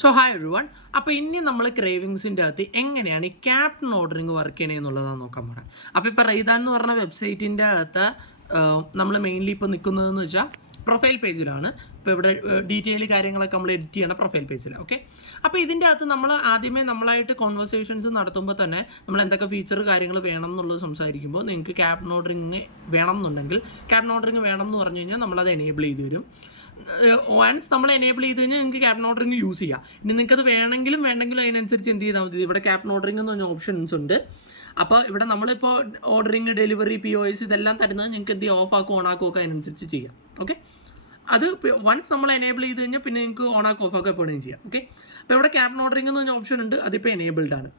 So hi every one. അപ്പോൾ ഇനി നമ്മൾ ക്രേവിങ്സിൻ്റെ അകത്ത് എങ്ങനെയാണ് ഈ ക്യാപ്റ്റൻ ഓർഡറിങ് വർക്ക് ചെയ്യണേ എന്നുള്ളതാണ് നോക്കാൻ പോകണം. അപ്പോൾ ഇപ്പോൾ റൈദാൻ എന്ന് പറഞ്ഞ വെബ്സൈറ്റിൻ്റെ അകത്ത് നമ്മൾ മെയിൻലി ഇപ്പോൾ നിൽക്കുന്നതെന്ന് വെച്ചാൽ പ്രൊഫൈൽ പേജിലാണ്. ഇപ്പോൾ ഇവിടെ ഡീറ്റെയിൽ കാര്യങ്ങളൊക്കെ നമ്മൾ എഡിറ്റ് ചെയ്യണ പ്രൊഫൈൽ പേജിലാണ്. ഓക്കെ, അപ്പോൾ ഇതിൻ്റെ അകത്ത് നമ്മൾ ആദ്യമേ നമ്മളായിട്ട് കോൺവെർസേഷൻസ് നടത്തുമ്പോൾ തന്നെ നമ്മൾ എന്തൊക്കെ ഫീച്ചർ കാര്യങ്ങൾ വേണം എന്നുള്ളത് സംസാരിക്കുമ്പോൾ നിങ്ങൾക്ക് ക്യാപ്റ്റൻ ഓർഡറിങ് വേണം എന്നുണ്ടെങ്കിൽ ക്യാപ്റ്റൻ ഓർഡറിങ് വേണം എന്ന് പറഞ്ഞു കഴിഞ്ഞാൽ നമ്മളത് എനേബിൾ ചെയ്ത് തരും. വൺസ് നമ്മൾ എനേബിൾ ചെയ്ത് കഴിഞ്ഞാൽ നിങ്ങൾക്ക് ക്യാപ്റ്റൻ ഓർഡറിങ് യൂസ് ചെയ്യാം. ഇനി നിങ്ങൾക്കത് വേണമെങ്കിലും അതിനനുസരിച്ച് എന്ത് ചെയ്താൽ മതി. ഇവിടെ ക്യാപ്റ്റൻ ഓർഡറിങ് എന്ന് പറഞ്ഞ ഓപ്ഷൻസ് ഉണ്ട്. അപ്പോൾ ഇവിടെ നമ്മളിപ്പോൾ ഓർഡറിങ്, ഡെലിവറി, POS ഇതെല്ലാം തരുന്നത് നിങ്ങൾക്ക് എന്ത് ചെയ്യും, ഓഫ് ആക്കും ഓൺ ആക്കും ഒക്കെ അതിനനുസരിച്ച് ചെയ്യാം. ഓക്കെ, അത് വൺസ് നമ്മൾ എനേബിൾ ചെയ്ത് കഴിഞ്ഞാൽ പിന്നെ നിങ്ങൾക്ക് ഓൺ ആക്കും ഓഫ് ആക്കും എപ്പോഴും ചെയ്യാം. ഓക്കെ, അപ്പോൾ ഇവിടെ ക്യാപ്റ്റൻ ഓർഡറിങ് എന്ന് പറഞ്ഞ ഓപ്ഷൻ ഉണ്ട്. അതിപ്പോൾ എനേബിൾഡ് ആണ്.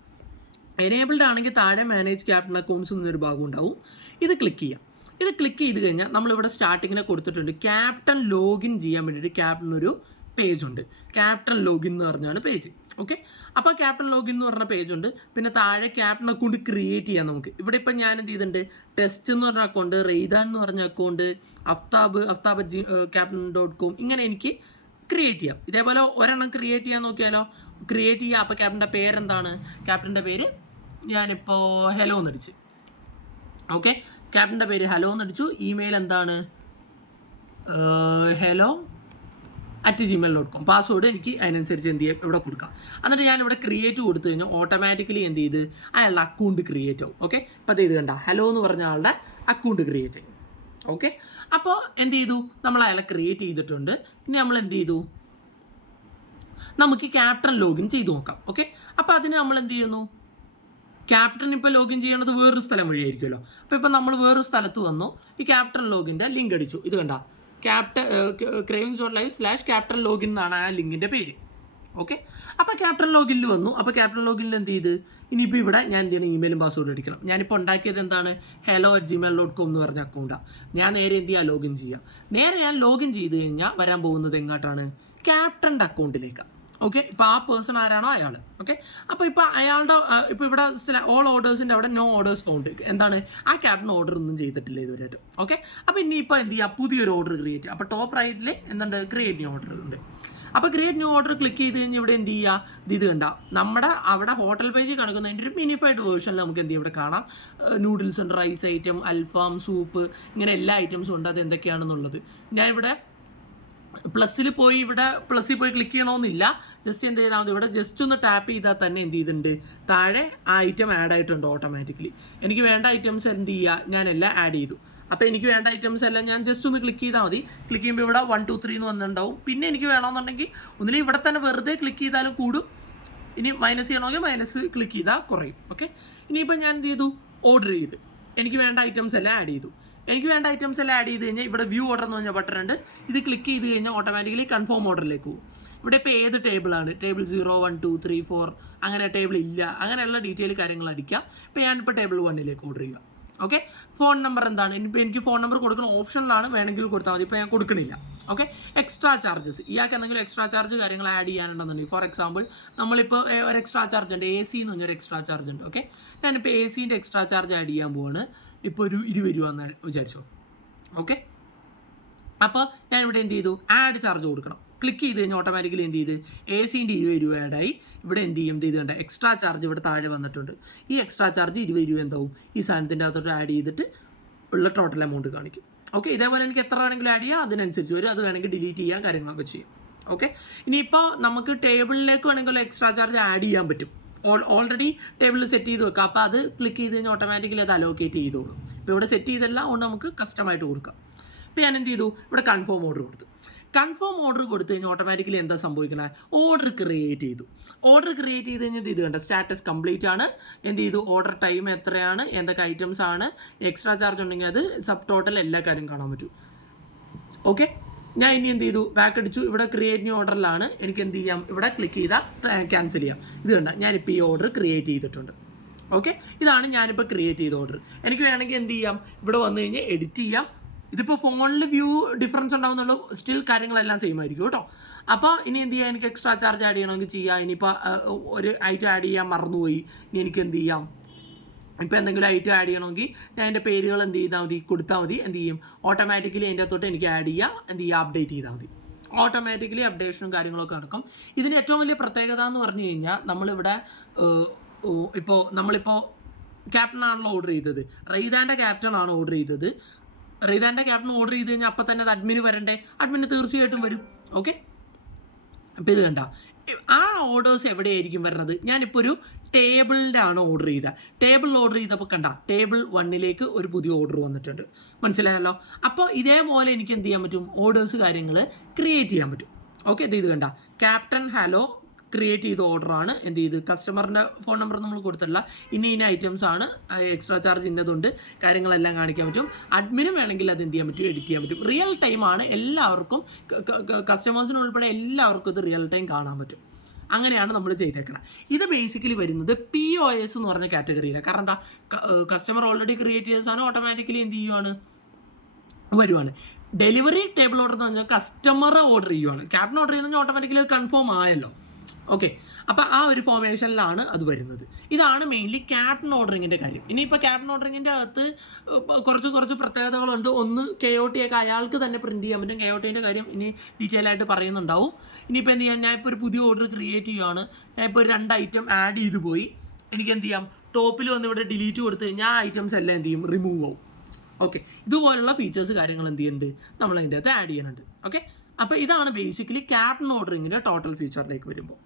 എനേബിൾഡ് ആണെങ്കിൽ താഴെ മാനേജ് ക്യാപ്റ്റൻ അക്കൗണ്ട്സ് എന്നൊരു ഭാഗം ഉണ്ടാവും. ഇത് ക്ലിക്ക് ചെയ്യാം. ഇത് ക്ലിക്ക് ചെയ്ത് കഴിഞ്ഞാൽ നമ്മളിവിടെ സ്റ്റാർട്ടിങ്ങിനെ കൊടുത്തിട്ടുണ്ട് ക്യാപ്റ്റൻ ലോഗിൻ ചെയ്യാൻ വേണ്ടിയിട്ട് ക്യാപ്റ്റൻ ഒരു പേജ് ഉണ്ട്. ക്യാപ്റ്റൻ ലോഗിൻ എന്ന് പറഞ്ഞാണ് പേജ്. ഓക്കെ, അപ്പോൾ ക്യാപ്റ്റൻ ലോഗിൻ എന്ന് പറഞ്ഞ പേജ് ഉണ്ട്. പിന്നെ താഴെ ക്യാപ്റ്റൻ അക്കൗണ്ട് ക്രിയേറ്റ് ചെയ്യാം നമുക്ക്. ഇവിടെ ഇപ്പം ഞാൻ എന്ത് ചെയ്തിട്ടുണ്ട്, ടെസ്റ്റ് എന്ന് പറഞ്ഞ അക്കൗണ്ട്, റെയ്ദാൻ എന്ന് പറഞ്ഞ അക്കൗണ്ട്, അഫ്താബ് captain.com ഇങ്ങനെ എനിക്ക് ക്രിയേറ്റ് ചെയ്യാം. ഇതേപോലെ ഒരെണ്ണം ക്രിയേറ്റ് ചെയ്യാൻ നോക്കിയാലോ, ക്രിയേറ്റ് ചെയ്യുക. അപ്പോൾ ക്യാപ്റ്റൻ്റെ പേരെന്താണ്, ക്യാപ്റ്റൻ്റെ പേര് ഞാനിപ്പോൾ ഹലോ എന്നടിച്ച്. ഓക്കെ, ക്യാപ്റ്റൻ്റെ പേര് ഹലോ എന്നടിച്ചു. ഇമെയിൽ എന്താണ്, hello@gmail.com. പാസ്വേഡ് എനിക്ക് അതിനനുസരിച്ച് എന്ത് ചെയ്യാം ഇവിടെ കൊടുക്കാം. എന്നിട്ട് ഞാനിവിടെ ക്രിയേറ്റ് കൊടുത്തു കഴിഞ്ഞാൽ ഓട്ടോമാറ്റിക്കലി എന്ത് ചെയ്ത് അയാളുടെ അക്കൗണ്ട് ക്രിയേറ്റ് ആവും. ഓക്കെ, അപ്പോൾ അത് ഇത് കണ്ട ഹലോ എന്ന് പറഞ്ഞ ആളുടെ അക്കൗണ്ട് ക്രിയേറ്റ് ചെയ്യും. ഓക്കെ, അപ്പോൾ എന്ത് ചെയ്തു, നമ്മൾ അയാളെ ക്രിയേറ്റ് ചെയ്തിട്ടുണ്ട്. ഇനി നമ്മൾ എന്ത് ചെയ്തു, നമുക്ക് ക്യാപ്റ്റൻ ലോഗിൻ ചെയ്ത് നോക്കാം. ഓക്കെ, അപ്പോൾ അതിന് നമ്മൾ എന്ത് ചെയ്യുന്നു, ക്യാപ്റ്റൻ ഇപ്പോൾ ലോഗിൻ ചെയ്യണത് വേറൊരു സ്ഥലം വഴിയായിരിക്കുമല്ലോ. അപ്പോൾ ഇപ്പോൾ നമ്മൾ വേറൊരു സ്ഥലത്ത് വന്നു, ഈ ക്യാപ്റ്റൻ ലോഗിൻ്റെ ലിങ്ക് അടിച്ചു. ഇത് കണ്ട cravings.live/captain login എന്നാണ് ആ ലിങ്കിൻ്റെ പേര്. ഓക്കെ, അപ്പോൾ ക്യാപ്റ്റൻ ലോഗിനിൽ വന്നു. അപ്പോൾ ക്യാപ്റ്റൻ ലോഗിനിൽ എന്ത് ചെയ്ത് ഇനിയിപ്പോൾ ഇവിടെ ഞാൻ എന്ത് ചെയ്യണം, ഇമെയിലും പാസ്വേഡ് അടിക്കണം. ഞാനിപ്പോൾ ഉണ്ടാക്കിയത് എന്താണ്, hello@gmail.com എന്ന് പറഞ്ഞ അക്കൗണ്ടാണ്. ഞാൻ നേരെ എന്ത് ചെയ്യുക, ലോഗിൻ ചെയ്യാം. നേരെ ഞാൻ ലോഗിൻ ചെയ്ത് കഴിഞ്ഞാൽ വരാൻ പോകുന്നത് എങ്ങോട്ടാണ്, ക്യാപ്റ്റൻ്റെ അക്കൗണ്ടിലേക്കാണ്. ഓക്കെ, ഇപ്പോൾ ആ പേഴ്സൺ ആരാണോ അയാൾ. ഓക്കെ, അപ്പോൾ ഇപ്പോൾ അയാളുടെ ഇപ്പോൾ ഇവിടെ ഓൾ ഓർഡേഴ്സിൻ്റെ അവിടെ നോ ഓർഡേഴ്സ് ഫൗണ്ട്, എന്താണ് ആ ക്യാപ്റ്റൻ ഓർഡർ ഒന്നും ചെയ്തിട്ടില്ല ഇതുവരെയായിട്ട്. ഓക്കെ, അപ്പോൾ ഇനിയിപ്പോൾ എന്ത് ചെയ്യുക, പുതിയൊരു ഓർഡർ ക്രിയേറ്റ് ചെയ്യുക. അപ്പോൾ ടോപ്പ് റൈറ്റിൽ എന്തുണ്ട്, ക്രിയേറ്റ് ന്യൂ ഓർഡർ ഉണ്ട്. അപ്പോൾ ക്രിയേറ്റ് ന്യൂ ഓർഡർ ക്ലിക്ക് ചെയ്ത് കഴിഞ്ഞാൽ ഇവിടെ എന്ത് ചെയ്യുക, ഇത് കണ്ട നമ്മുടെ അവിടെ ഹോട്ടൽ പേജിൽ കാണിക്കുന്നതിൻ്റെ ഒരു മിനിഫൈഡ് വേർഷനിൽ നമുക്ക് എന്ത് ചെയ്യും, ഇവിടെ കാണാം നൂഡിൽസ് ഉണ്ട്, റൈസ് ഐറ്റം, അൽഫാം, സൂപ്പ്, ഇങ്ങനെ എല്ലാ ഐറ്റംസും ഉണ്ട്. അത് എന്തൊക്കെയാണെന്നുള്ളത് ഞാനിവിടെ പ്ലസ്സിൽ പോയി ക്ലിക്ക് ചെയ്യണമെന്നില്ല. ജസ്റ്റ് എന്ത് ചെയ്താൽ മതി, ഇവിടെ ജസ്റ്റ് ഒന്ന് ടാപ്പ് ചെയ്താൽ തന്നെ എന്ത് ചെയ്തിട്ടുണ്ട്, താഴെ ആ ഐറ്റം ആഡ് ആയിട്ടുണ്ട് ഓട്ടോമാറ്റിക്കലി. എനിക്ക് വേണ്ട ഐറ്റംസ് എന്ത് ചെയ്യുക, ഞാനെല്ലാം ആഡ് ചെയ്തു. അപ്പോൾ എനിക്ക് വേണ്ട ഐറ്റംസ് എല്ലാം ഞാൻ ജസ്റ്റ് ഒന്ന് ക്ലിക്ക് ചെയ്താൽ മതി. ക്ലിക്ക് ചെയ്യുമ്പോൾ ഇവിടെ 1 2 3 എന്ന് വന്നിട്ടുണ്ടാവും. പിന്നെ എനിക്ക് വേണമെന്നുണ്ടെങ്കിൽ ഒന്നിലും ഇവിടെ തന്നെ വെറുതെ ക്ലിക്ക് ചെയ്താലും കൂടും. ഇനി മൈനസ് ചെയ്യണമെങ്കിൽ മൈനസ് ക്ലിക്ക് ചെയ്താൽ കുറയും. ഓക്കെ, ഇനിയിപ്പോൾ ഞാൻ എന്ത് ചെയ്തു, ഓർഡർ ചെയ്ത് എനിക്ക് വേണ്ട ഐറ്റംസ് എല്ലാം ആഡ് ചെയ്തു. എനിക്ക് വേണ്ട ഐറ്റംസ് എല്ലാം ആഡ് ചെയ്ത് കഴിഞ്ഞാൽ ഇവിടെ വ്യൂ ഓർഡർ എന്ന് പറഞ്ഞ ബട്ടൺ ഉണ്ട്. ഇത് ക്ലിക്ക് ചെയ്ത് കഴിഞ്ഞാൽ ഓട്ടോമാറ്റിക്കലി കൺഫേം ഓർഡറിലേക്ക് പോകും. ഇവിടെ ഇപ്പോൾ ഏത് ടേബിളാണ്, ടേബിൾ 0 1 2 3 4 അങ്ങനെ ടേബിൾ ഇല്ല, അങ്ങനെയുള്ള ഡീറ്റെയിൽ കാര്യങ്ങൾ അടിക്കാം. ഇപ്പോൾ ഞാനിപ്പോൾ ടേബിൾ 1ലേക്ക് ഓർഡർ ചെയ്യുക. ഓക്കെ, ഫോൺ നമ്പർ എന്താണ്, ഇനിയിപ്പോൾ എനിക്ക് ഫോൺ നമ്പർ കൊടുക്കുന്ന ഓപ്ഷനിലാണ്, വേണമെങ്കിൽ കൊടുത്താൽ മതി. ഇപ്പോൾ ഞാൻ കൊടുക്കണില്ല. ഓക്കെ, എക്സ്ട്രാ ചാർജസ്, ഇയാൾക്ക് എന്തെങ്കിലും എക്സ്ട്രാ ചാർജ് കാര്യങ്ങൾ ആഡ് ചെയ്യാനുണ്ടെന്നുണ്ടെങ്കിൽ, ഫോർ എക്സാമ്പിൾ നമ്മളിപ്പോൾ ഒരു എക്സ്ട്രാ ചാർജ് ഉണ്ട്, AC എന്ന് പറഞ്ഞൊരു എക്സ്ട്രാ ചാർജ് ഉണ്ട്. ഓക്കെ, ഞാനിപ്പോൾ ACൻ്റെ എക്സ്ട്രാ ചാർജ് ആഡ് ചെയ്യാൻ പോവാണ്. ഇപ്പോൾ ഒരു 20 രൂപ എന്ന് വിചാരിച്ചോ. ഓക്കെ, അപ്പോൾ ഞാനിവിടെ എന്ത് ചെയ്തു, ആഡ് ചാർജ് കൊടുക്കണം. ക്ലിക്ക് ചെയ്ത് കഴിഞ്ഞാൽ ഓട്ടോമാറ്റിക്കലി എന്ത് ചെയ്ത് ACൻ്റെ 20 രൂപ ആഡായി. ഇവിടെ എന്ത് ചെയ്യും, ഇത് കണ്ട എക്സ്ട്രാ ചാർജ് ഇവിടെ താഴെ വന്നിട്ടുണ്ട്. ഈ എക്സ്ട്രാ ചാർജ് 20 രൂപ എന്താവും ഈ സാധനത്തിൻ്റെ അകത്തോട്ട് ആഡ് ചെയ്തിട്ട് ഉള്ള ടോട്ടൽ എമൗണ്ട് കാണിക്കും. ഓക്കെ, ഇതേപോലെ എനിക്ക് എത്ര വേണമെങ്കിലും ആഡ് ചെയ്യാം, അതിനനുസരിച്ച് വരും. അത് വേണമെങ്കിൽ ഡിലീറ്റ് ചെയ്യാൻ കാര്യങ്ങളൊക്കെ ചെയ്യും. ഓക്കെ, ഇനിയിപ്പോൾ നമുക്ക് ടേബിളിലേക്ക് വേണമെങ്കിൽ എക്സ്ട്രാ ചാർജ് ആഡ് ചെയ്യാൻ പറ്റും. ഓൾറെഡി ടേബിളിൽ സെറ്റ് ചെയ്ത് വെക്കാം. അപ്പോൾ അത് ക്ലിക്ക് ചെയ്ത് കഴിഞ്ഞാൽ ഓട്ടോമാറ്റിക്കലി അത് അലോക്കേറ്റ് ചെയ്തോളും. ഇപ്പോൾ ഇവിടെ സെറ്റ് ചെയ്തെല്ലാം കൊണ്ട് നമുക്ക് കസ്റ്റമായിട്ട് കൊടുക്കാം. ഇപ്പോൾ ഞാൻ എന്ത് ചെയ്തു, ഇവിടെ കൺഫേം ഓർഡർ കൊടുത്തു. കൺഫേം ഓർഡർ കൊടുത്തു കഴിഞ്ഞാൽ ഓട്ടോമാറ്റിക്കലി എന്താ സംഭവിക്കണത്, ഓർഡർ ക്രിയേറ്റ് ചെയ്തു. ഓർഡർ ക്രിയേറ്റ് ചെയ്ത് കഴിഞ്ഞാൽ ഇത് കണ്ട സ്റ്റാറ്റസ് കംപ്ലീറ്റ് ആണ്. എന്ത് ചെയ്തു, ഓർഡർ ടൈം എത്രയാണ്, എന്തൊക്കെ ഐറ്റംസ് ആണ്, എക്സ്ട്രാ ചാർജ് ഉണ്ടെങ്കിൽ അത് സബ് ടോട്ടൽ എല്ലാ കാര്യം കാണാൻ പറ്റും. ഓക്കെ, ഞാൻ ഇനി എന്ത് ചെയ്തു, ബാക്ക് അടിച്ചു. ഇവിടെ ക്രിയേറ്റ് ന്യൂ ഓർഡറിലാണ്. എനിക്ക് എന്ത് ചെയ്യാം, ഇവിടെ ക്ലിക്ക് ചെയ്താൽ ക്യാൻസൽ ചെയ്യാം. ഇത് കണ്ട ഞാനിപ്പോൾ ഈ ഓർഡർ ക്രിയേറ്റ് ചെയ്തിട്ടുണ്ട്. ഓക്കെ, ഇതാണ് ഞാനിപ്പോൾ ക്രിയേറ്റ് ചെയ്ത ഓർഡർ. എനിക്ക് വേണമെങ്കിൽ എന്ത് ചെയ്യാം, ഇവിടെ വന്നു കഴിഞ്ഞാൽ എഡിറ്റ് ചെയ്യാം. ഇതിപ്പോൾ ഫോണിൽ വ്യൂ ഡിഫറൻസ് ഉണ്ടാവുന്നുള്ളൂ, സ്റ്റിൽ കാര്യങ്ങളെല്ലാം സെയിം ആയിരിക്കും കേട്ടോ. അപ്പോൾ ഇനി എന്ത് ചെയ്യാം, എനിക്ക് എക്സ്ട്രാ ചാർജ് ആഡ് ചെയ്യണമെങ്കിൽ ചെയ്യാം. ഇനിയിപ്പോൾ ഒരു ഐറ്റം ആഡ് ചെയ്യാൻ മറന്നുപോയി, ഇനി എനിക്ക് എന്ത് ചെയ്യാം, ഇപ്പോൾ എന്തെങ്കിലും ഐറ്റം ആഡ് ചെയ്യണമെങ്കിൽ ഞാൻ എൻ്റെ പേരുകൾ എന്ത് ചെയ്താൽ മതി, കൊടുത്താൽ മതി. എന്ത് ചെയ്യും, ഓട്ടോമാറ്റിക്കലി അതിൻ്റെ അകത്തോട്ട് എനിക്ക് ആഡ് ചെയ്യുക, എന്ത് ചെയ്യുക, അപ്ഡേറ്റ് ചെയ്താൽ മതി. ഓട്ടോമാറ്റിക്കലി അപ്ഡേഷനും കാര്യങ്ങളൊക്കെ നടക്കും. ഇതിന് ഏറ്റവും വലിയ പ്രത്യേകത എന്ന് പറഞ്ഞു കഴിഞ്ഞാൽ നമ്മളിവിടെ നമ്മളിപ്പോൾ ക്യാപ്റ്റൻ ആണല്ലോ ഓർഡർ ചെയ്തത്, റെയ്താൻ്റെ ക്യാപ്റ്റൻ ആണ് ഓർഡർ ചെയ്തത്. റെയ്താൻ്റെ ക്യാപ്റ്റൻ ഓർഡർ ചെയ്ത് കഴിഞ്ഞാൽ അപ്പം തന്നെ അത് അഡ്മിന് വരണ്ടേ? അഡ്മിന് തീർച്ചയായിട്ടും വരും. ഓക്കെ, അപ്പോൾ ഇത് കണ്ട ആ ഓർഡേഴ്സ് എവിടെയായിരിക്കും വരുന്നത്? ഞാനിപ്പോൾ ഒരു ടേബിളിൻ്റെ ആണ് ഓർഡർ ചെയ്തത്. ടേബിളിൽ ഓർഡർ ചെയ്തപ്പോൾ കണ്ട ടേബിൾ 1 ഒരു പുതിയ ഓർഡർ വന്നിട്ടുണ്ട്. മനസ്സിലായല്ലോ? അപ്പോൾ ഇതേപോലെ എനിക്ക് എന്ത് ചെയ്യാൻ പറ്റും? ഓർഡേഴ്സ് കാര്യങ്ങൾ ക്രിയേറ്റ് ചെയ്യാൻ പറ്റും. ഓക്കെ, ഇത് കണ്ട ക്യാപ്റ്റൻ ഹലോ ക്രിയേറ്റ് ചെയ്ത ഓർഡറാണ്. എന്ത് ചെയ്ത് കസ്റ്റമറിൻ്റെ ഫോൺ നമ്പർ നമ്മൾ കൊടുത്തിട്ടില്ല, ഇന്ന ഐറ്റംസ് ആണ്, എക്സ്ട്രാ ചാർജ് ഇന്നതുണ്ട്, കാര്യങ്ങളെല്ലാം കാണിക്കാൻ പറ്റും. അഡ്മിനും വേണമെങ്കിൽ അത് എന്ത് ചെയ്യാൻ പറ്റും? എഡിറ്റ് ചെയ്യാൻ പറ്റും. റിയൽ ടൈമാണ്, എല്ലാവർക്കും കസ്റ്റമേഴ്സിന് ഉൾപ്പെടെ എല്ലാവർക്കും ഇത് റിയൽ ടൈം കാണാൻ പറ്റും. അങ്ങനെയാണ് നമ്മൾ ചെയ്തേക്കണം. ഇത് ബേസിക്കലി വരുന്നത് POS എന്ന് പറഞ്ഞ കാറ്റഗറിയിലാണ്. കാരണം എന്താ, കസ്റ്റമർ ഓൾറെഡി ക്രിയേറ്റ് ചെയ്ത സാധനം ഓട്ടോമാറ്റിക്കലി എന്ത് ചെയ്യുവാണ്? വരുവാണ്. ഡെലിവറി ടേബിൾ ഓർഡർ എന്ന് പറഞ്ഞാൽ കസ്റ്റമർ ഓർഡർ ചെയ്യുവാണ്. ക്യാപ്റ്റൻ ഓർഡർ ചെയ്യുന്നത് ഓട്ടോമാറ്റിക്കലി കൺഫേം ആയല്ലോ. ഓക്കെ, അപ്പോൾ ആ ഒരു ഫോർമേഷനിലാണ് അത് വരുന്നത്. ഇതാണ് മെയിൻലി ക്യാപ്റ്റൻ ഓർഡറിങ്ങിൻ്റെ കാര്യം. ഇനിയിപ്പോൾ ക്യാപ്റ്റൻ ഓർഡറിങ്ങിൻ്റെ അകത്ത് കുറച്ച് പ്രത്യേകതകളുണ്ട്. ഒന്ന് KOT ഒക്കെ അയാൾക്ക് തന്നെ പ്രിൻറ്റ് ചെയ്യാൻ പറ്റും. KOTൻ്റെ കാര്യം ഇനി ഡീറ്റെയിൽ ആയിട്ട് പറയുന്നുണ്ടാവും. ഇനിയിപ്പോൾ എന്ത് ചെയ്യാം, ഞാനിപ്പോൾ ഒരു പുതിയ ഓർഡർ ക്രിയേറ്റ് ചെയ്യുകയാണ്. ഞാനിപ്പോൾ ഒരു 2 ഐറ്റം ആഡ് ചെയ്ത് പോയി. എനിക്ക് എന്ത് ചെയ്യാം, ടോപ്പിൽ വന്ന് ഇവിടെ ഡിലീറ്റ് കൊടുത്തു കഴിഞ്ഞാൽ ആ ഐറ്റംസ് എല്ലാം എന്ത് ചെയ്യും? റിമൂവ് ആവും. ഓക്കെ, ഇതുപോലുള്ള ഫീച്ചേഴ്സ് കാര്യങ്ങൾ എന്ത് ചെയ്യുന്നുണ്ട്? നമ്മൾ അതിൻ്റെ അകത്ത് ആഡ് ചെയ്യുന്നുണ്ട്. ഓക്കെ, അപ്പോൾ ഇതാണ് ബേസിക്കലി ക്യാപ്റ്റൻ ഓർഡറിങ്ങിൻ്റെ ടോട്ടൽ ഫീച്ചറിലേക്ക് വരുമ്പോൾ.